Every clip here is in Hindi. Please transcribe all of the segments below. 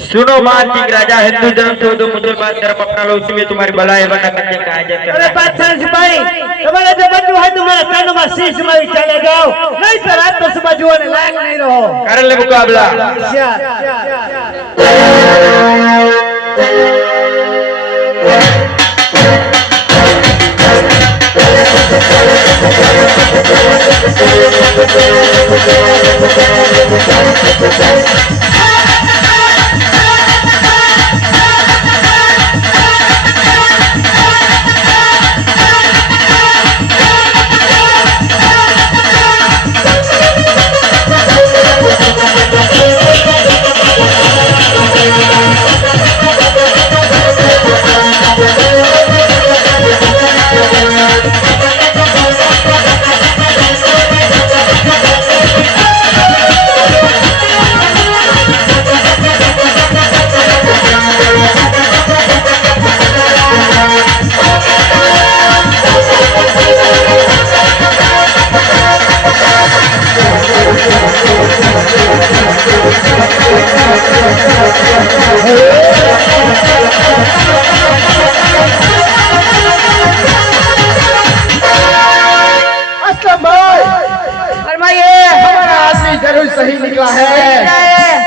सुनो मानसिंह राजा, हिंदू धर्म छोड़ दो, मुसलमान धर्म अपना लो, उसी में तुम्हारी भलाई वरना करने का आजा करना। अरे बादशाह सिपाही, तुम्हारा जो बंधु है तुम्हारा कानों में शीश में चले जाओ, नहीं तो रात को सुबह जुआने लायक नहीं रहो। कर ले मुकाबला। जरूर सही निकला है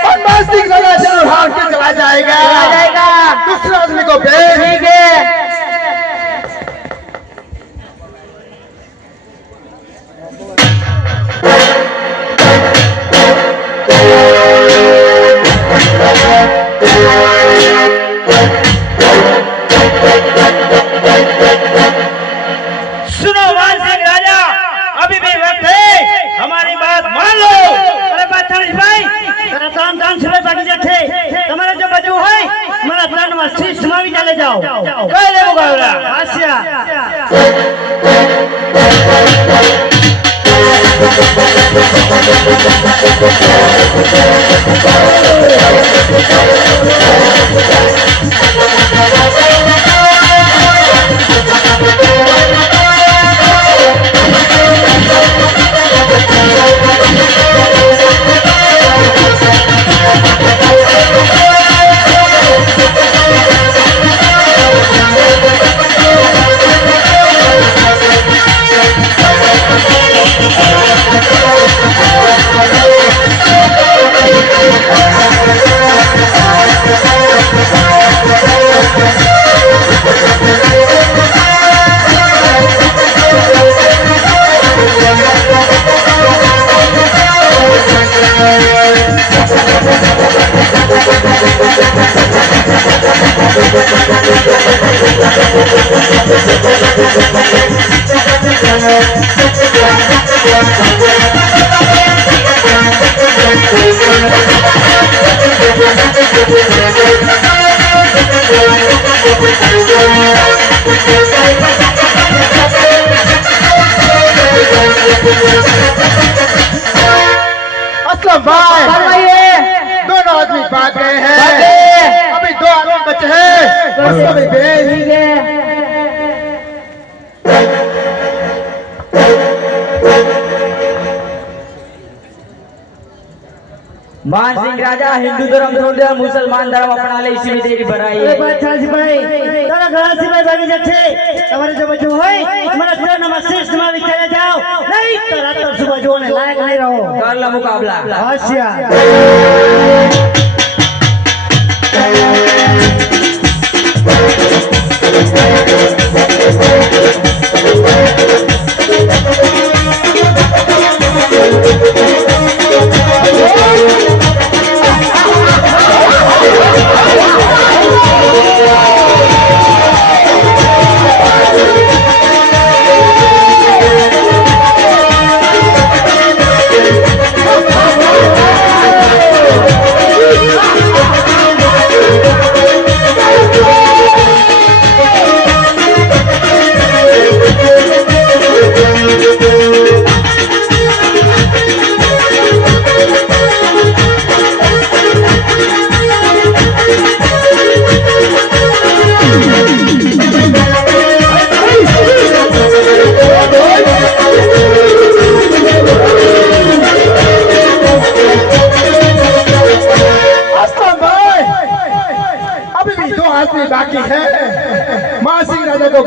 और मानसिंह राजा जरूर हार के चला जाएगा। दूसरे आदमी को भेज। ठीक है। सुनो मानसिंह राजा, अभी भी वक्त है, हमारी बात मान लो। अरे बादशाह भाई, तेरा काम दान से बाकी जठे, तुम्हारा जो बजू है, हमारा प्राण में शीश में भी चले जाओ। कर ले मुकाबला। आसिया। असलम भाई, दोनों आदमी भाग गए हैं, अभी दो आदमी बचे हैं। मानसिंह राजा, हिंदू धर्म छोड़ दे, मुसलमान धर्म अपना ले, इसी में तेरी भलाई है। बादशाह सिपाही, तेरा घर सिपाही बाकी जठे, तुम्हारे जो बच्चे है, हमारा पूरा नमस्ते तुम्हारे चले जाओ, नहीं तो रात को सुबह जुआने लायक नहीं रहो। कर ला मुकाबला। आसिया।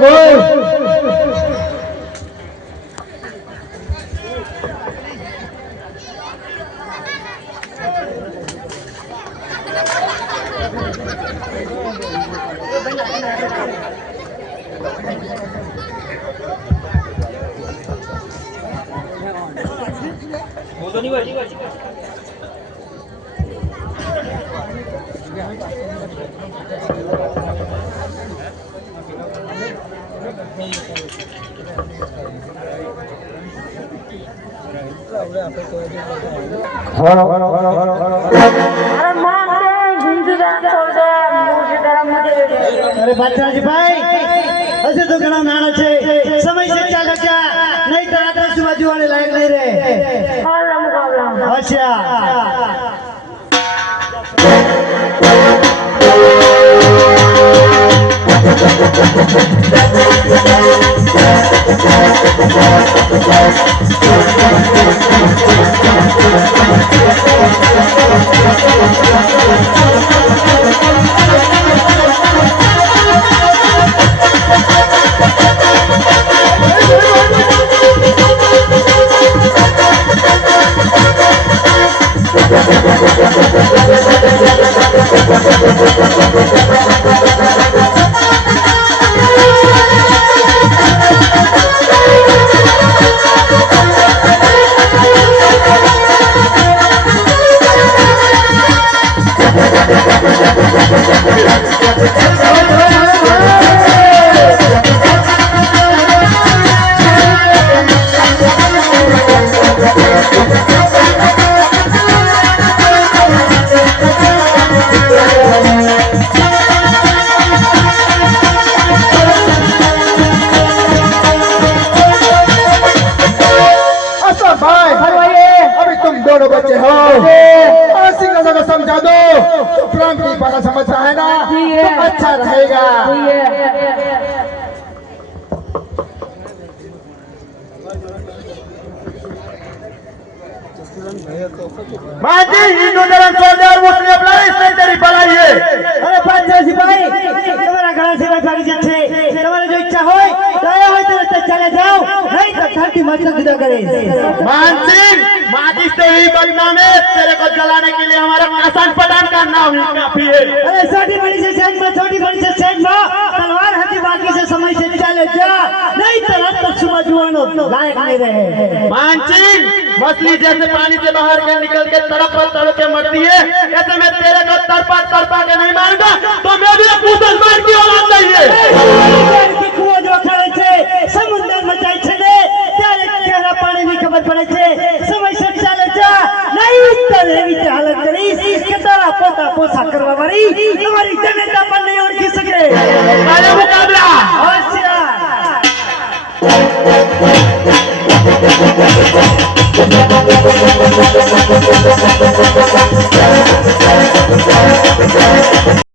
बोल। अरे बादशाह भाई ऐसे तो घना नाना छे समय से चाल क्या नहीं तो आदर्श बाजू वाले लायक नहीं रहे अच्छा दोनों बच्चे हो ऐसी को समझा दो तो प्रेम की भाषा समझता है ना तो अच्छा रहेगा। माजी हिंदू धर्म सोल्जर मुस्लिम लड़ाई से तेरी भलाई है। अरे बादशाह सिपाही तुम्हारा घड़ा से भागी जाते तुम्हारी जो इच्छा होए दया होए तो चले जाओ नहीं तो धरती मत जुदा करे। मान सिंह माजी से ही बदनाम है तेरे को जलाने के लिए हमारा आसान पठान का नाम ही काफी है। अरे छोटी बड़ी से सेठ में छोटी बड़ी से सेठ में तलवार हथी बाकी से समय से चले जा नहीं तो रात तक सुबह जुआनो लायक नहीं रहे। मान सिंह मछली जैसे पानी से बाहर के निकल के तड़प के मरती है ऐसे मैं तेरे को तड़पा के नहीं मारूंगा तो मैं भी एक मुसलमान की औलाद नहीं है। कुआं जो खड़े थे समुद्र में जाई छे ત્યારે કેરા પાણીની ખબર પડે છે સમય से ચાલે જા નહીં તો એવી હાલત કરીશ કે તારા પોતા પોસા કરવા વાળી તમારી જનતા પણ નહીં ઓળખી શકે।